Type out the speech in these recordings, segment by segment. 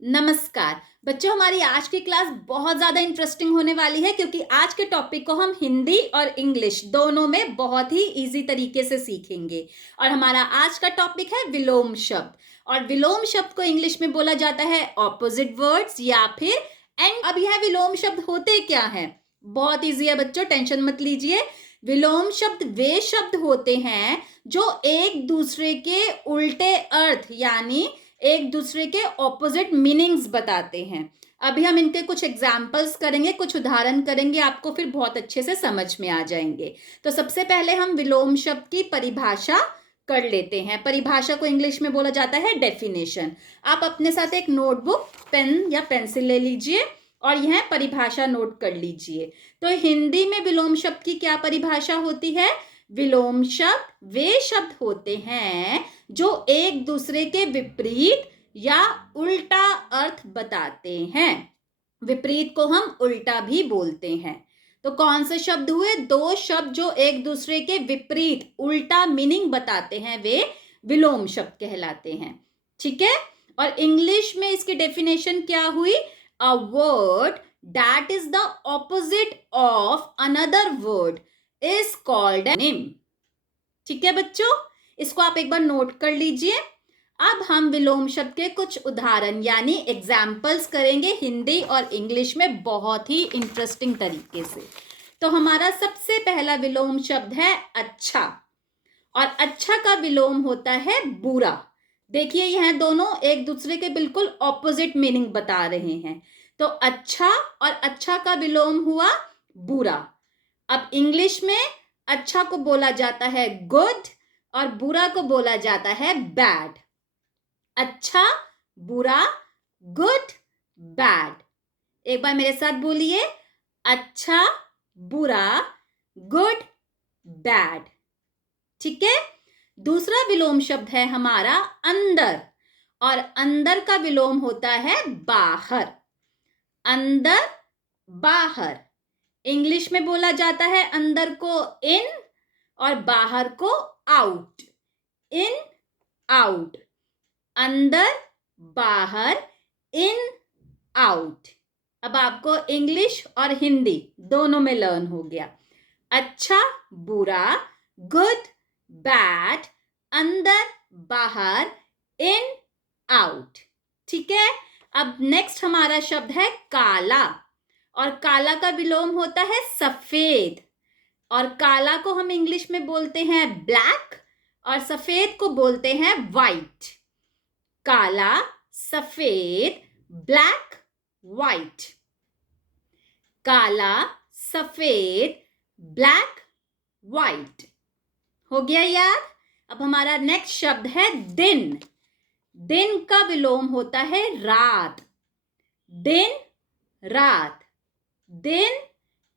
नमस्कार बच्चों, हमारी आज की क्लास बहुत ज़्यादा इंटरेस्टिंग होने वाली है क्योंकि आज के टॉपिक को हम हिंदी और इंग्लिश दोनों में बहुत ही इजी तरीके से सीखेंगे। और हमारा आज का टॉपिक है विलोम शब्द। और विलोम शब्द को इंग्लिश में बोला जाता है ऑपोजिट वर्ड्स या फिर एंड। अब यह विलोम शब्द होते क्या हैं? बहुत इजी है बच्चों, टेंशन मत लीजिए। विलोम शब्द वे शब्द होते हैं जो एक दूसरे के उल्टे अर्थ यानी एक दूसरे के ऑपोजिट मीनिंग्स बताते हैं। अभी हम इनके कुछ एग्जाम्पल्स करेंगे, कुछ उदाहरण करेंगे, आपको फिर बहुत अच्छे से समझ में आ जाएंगे। तो सबसे पहले हम विलोम शब्द की परिभाषा कर लेते हैं। परिभाषा को इंग्लिश में बोला जाता है डेफिनेशन। आप अपने साथ एक नोटबुक, पेन या पेंसिल ले लीजिए और यह परिभाषा नोट कर लीजिए। तो हिंदी में विलोम शब्द की क्या परिभाषा होती है? विलोम शब्द वे शब्द होते हैं जो एक दूसरे के विपरीत या उल्टा अर्थ बताते हैं। विपरीत को हम उल्टा भी बोलते हैं। तो कौन से शब्द हुए? दो शब्द जो एक दूसरे के विपरीत उल्टा मीनिंग बताते हैं वे विलोम शब्द कहलाते हैं। ठीक है। और इंग्लिश में इसकी डेफिनेशन क्या हुई? A word that is the opposite of another word is called an. ठीक है बच्चों, इसको आप एक बार नोट कर लीजिए। अब हम विलोम शब्द के कुछ उदाहरण यानी एग्जाम्पल्स करेंगे हिंदी और इंग्लिश में बहुत ही इंटरेस्टिंग तरीके से। तो हमारा सबसे पहला विलोम शब्द है अच्छा। और अच्छा का विलोम होता है बुरा। देखिए, यह दोनों एक दूसरे के बिल्कुल ऑपोजिट मीनिंग बता रहे हैं। तो अच्छा और अच्छा का विलोम हुआ बुरा। अब इंग्लिश में अच्छा को बोला जाता है गुड और बुरा को बोला जाता है बैड। अच्छा, बुरा, गुड, बैड। एक बार मेरे साथ बोलिए, अच्छा, बुरा, गुड, बैड। ठीक है। दूसरा विलोम शब्द है हमारा अंदर। और अंदर का विलोम होता है बाहर। अंदर, बाहर। इंग्लिश में बोला जाता है अंदर को इन और बाहर को आउट। इन, आउट। अंदर, बाहर, इन, आउट। अब आपको इंग्लिश और हिंदी दोनों में लर्न हो गया। अच्छा, बुरा, गुड, बैड, अंदर, बाहर, इन, आउट। ठीक है। अब नेक्स्ट हमारा शब्द है काला। और काला का विलोम होता है सफेद। और काला को हम इंग्लिश में बोलते हैं ब्लैक और सफेद को बोलते हैं व्हाइट। काला, सफेद, ब्लैक, व्हाइट। काला, सफेद, ब्लैक, व्हाइट। हो गया यार। अब हमारा नेक्स्ट शब्द है दिन। दिन का विलोम होता है रात। दिन, रात, दिन,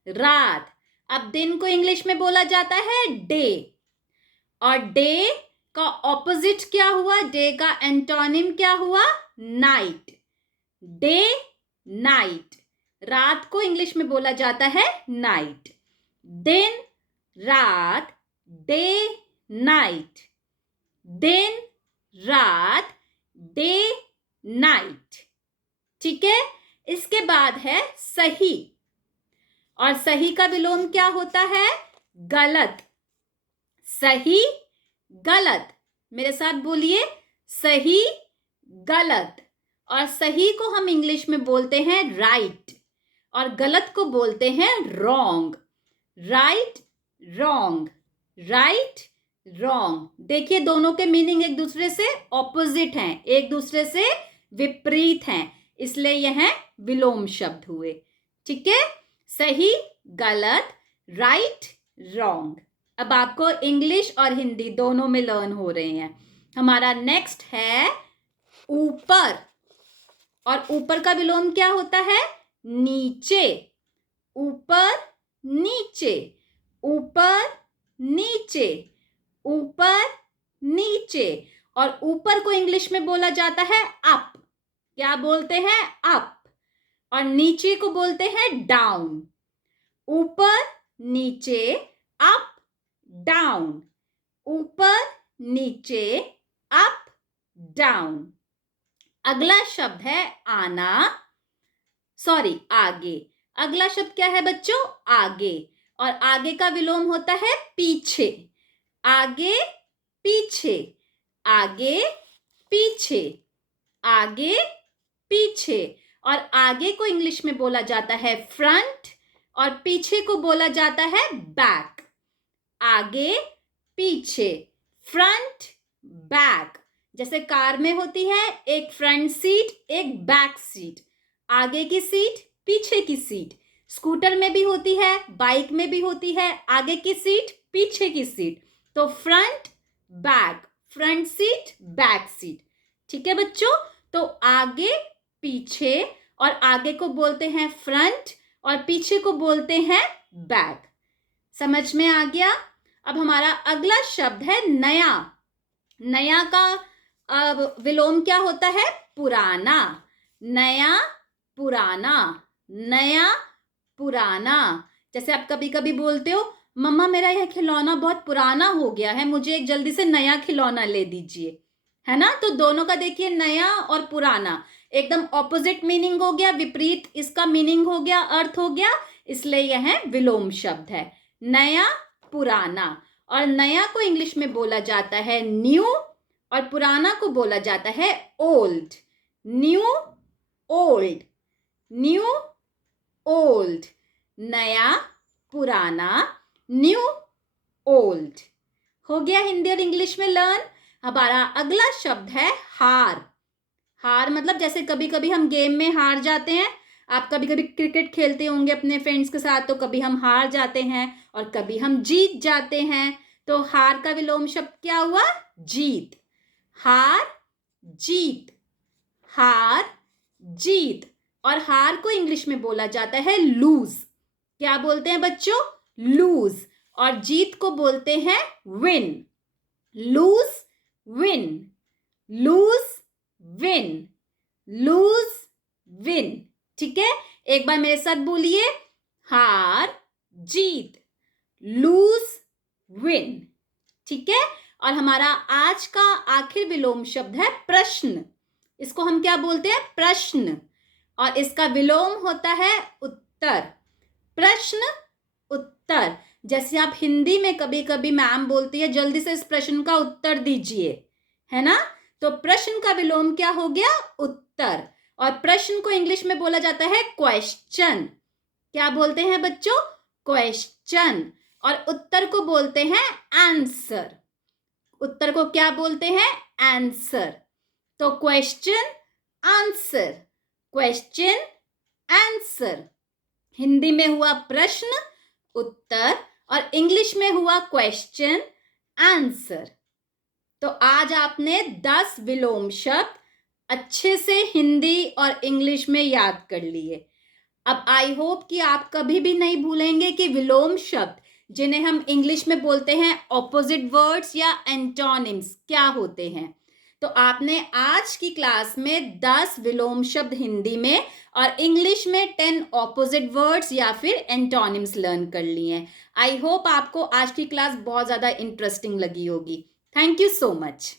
रात। अब दिन को इंग्लिश में बोला जाता है डे। और डे का ऑपोजिट क्या हुआ? डे का एंटोनिम क्या हुआ? नाइट। Day, night. रात को इंग्लिश में बोला जाता है नाइट। दिन, रात, डे, नाइट। दिन, रात, डे, नाइट। ठीक है। इसके बाद है सही। और सही का विलोम क्या होता है? गलत। सही, गलत। मेरे साथ बोलिए, सही, गलत। और सही को हम इंग्लिश में बोलते हैं राइट और गलत को बोलते हैं wrong. Right, wrong, right, wrong. देखिए, दोनों के मीनिंग एक दूसरे से ऑपोजिट हैं, एक दूसरे से विपरीत हैं, इसलिए यह विलोम शब्द हुए। ठीक है। सही, गलत, राइट, रॉन्ग। अब आपको इंग्लिश और हिंदी दोनों में लर्न हो रहे हैं। हमारा नेक्स्ट है ऊपर। और ऊपर का विलोम क्या होता है? नीचे। ऊपर, नीचे, ऊपर, नीचे, ऊपर, नीचे। और ऊपर को इंग्लिश में बोला जाता है अप। क्या बोलते हैं? अप। और नीचे को बोलते हैं डाउन। ऊपर, नीचे, अप, डाउन। ऊपर, नीचे, अप, डाउन। अगला शब्द है आना, सॉरी आगे। अगला शब्द क्या है बच्चों? आगे। और आगे का विलोम होता है पीछे। आगे पीछे, आगे पीछे, आगे पीछे। और आगे को इंग्लिश में बोला जाता है फ्रंट और पीछे को बोला जाता है बैक। आगे पीछे, फ्रंट बैक। जैसे कार में होती है एक फ्रंट सीट, एक बैक सीट, आगे की सीट, पीछे की सीट। स्कूटर में भी होती है, बाइक में भी होती है, आगे की सीट, पीछे की सीट। तो front back, front seat, back seat. ठीक है बच्चों? तो आगे पीछे, और आगे को बोलते हैं फ्रंट और पीछे को बोलते हैं बैक। समझ में आ गया? अब हमारा अगला शब्द है नया। नया का विलोम क्या होता है? पुराना। नया पुराना, नया पुराना। जैसे आप कभी कभी बोलते हो, मम्मा मेरा यह खिलौना बहुत पुराना हो गया है, मुझे एक जल्दी से नया खिलौना ले दीजिए, है ना? तो दोनों का देखिए, नया और पुराना एकदम ऑपोजिट मीनिंग हो गया, विपरीत इसका मीनिंग हो गया, अर्थ हो गया, इसलिए यह विलोम शब्द है। नया पुराना। और नया को इंग्लिश में बोला जाता है न्यू और पुराना को बोला जाता है old. New old, new old. नया पुराना, न्यू ओल्ड। हो गया हिंदी और इंग्लिश में लर्न। हमारा अगला शब्द है हार। हार मतलब जैसे कभी कभी हम गेम में हार जाते हैं। आप कभी कभी क्रिकेट खेलते होंगे अपने फ्रेंड्स के साथ, तो कभी हम हार जाते हैं और कभी हम जीत जाते हैं। तो हार का विलोम शब्द क्या हुआ? जीत। हार जीत, हार जीत। और हार को इंग्लिश में बोला जाता है लूज। क्या बोलते हैं बच्चों? लूज। और जीत को बोलते हैं win. Loose win, loose win, loose win. ठीक है? एक बार मेरे साथ बोलिए, हार जीत, लूज विन। ठीक है? और हमारा आज का आखिर विलोम शब्द है प्रश्न। इसको हम क्या बोलते हैं? प्रश्न। और इसका विलोम होता है उत्तर। प्रश्न उत्तर। जैसे आप हिंदी में कभी कभी मैम बोलती है, जल्दी से इस प्रश्न का उत्तर दीजिए, है ना? तो प्रश्न का विलोम क्या हो गया? उत्तर। और प्रश्न को इंग्लिश में बोला जाता है क्वेश्चन। क्या बोलते हैं बच्चों? क्वेश्चन। और उत्तर को बोलते हैं आंसर। उत्तर को क्या बोलते हैं? आंसर। तो question answer, question answer. Hindi में हुआ प्रश्न उत्तर और इंग्लिश में हुआ क्वेश्चन आंसर। तो आज आपने 10 विलोम शब्द अच्छे से हिंदी और इंग्लिश में याद कर लिए। अब आई होप कि आप कभी भी नहीं भूलेंगे कि विलोम शब्द, जिन्हें हम इंग्लिश में बोलते हैं ऑपोजिट वर्ड्स या एंटोनिम्स, क्या होते हैं। तो आपने आज की क्लास में 10 विलोम शब्द हिंदी में और इंग्लिश में 10 ऑपोजिट वर्ड्स या फिर एंटोनिम्स लर्न कर लिए हैं। आई होप आपको आज की क्लास बहुत ज़्यादा इंटरेस्टिंग लगी होगी। Thank you so much.